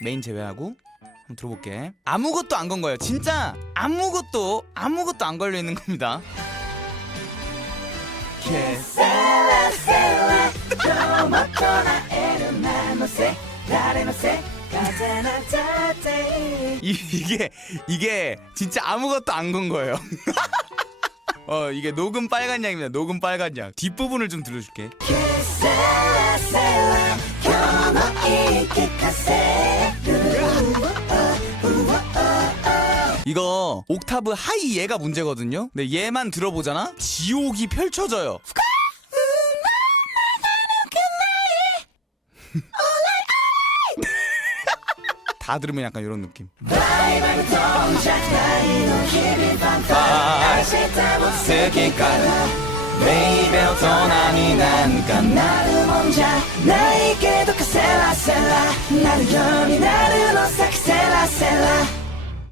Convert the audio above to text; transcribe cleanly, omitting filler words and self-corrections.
메인 제외하고 한번 들어볼게. 아무것도 안 건 거예요. 진짜 아무것도 안 걸려 있는 겁니다. 이게 진짜 아무것도 안 건 거예요. 이게 녹음 빨간 약입니다. 녹음 빨간 약. 뒷부분을 좀 들어줄게. 이거 옥타브 하이 얘가 문제거든요. 근데 얘만 들어보잖아? 지옥이 펼쳐져요. 다 들으면 약간 이런 느낌. 나를 혼자 나에게도 그 셀라셀라 나를 연이 나